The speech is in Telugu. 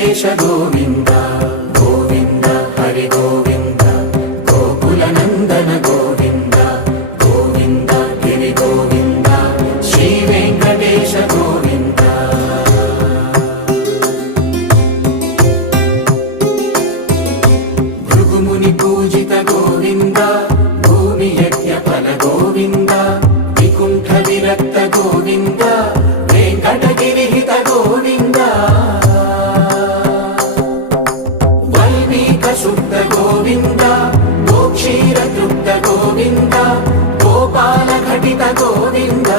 వెంకటేశ గోవింద గోవింద హరి గోవింద గోకుల నందన గోవింద గోవింద గిరి గోవింద శ్రీ వెంకటేశ గోవింద భృగుముని పూజిత గోవింద భూమి యజ్ఞ ఫల గోవింద వికుంఠ విరక్త గోవింద వెంకటగిరిహిత గోవింద వల్మీక శుద్ధ గోవింద గోక్షీర తృప్త గోవింద గోపాల ఘటిత గోవింద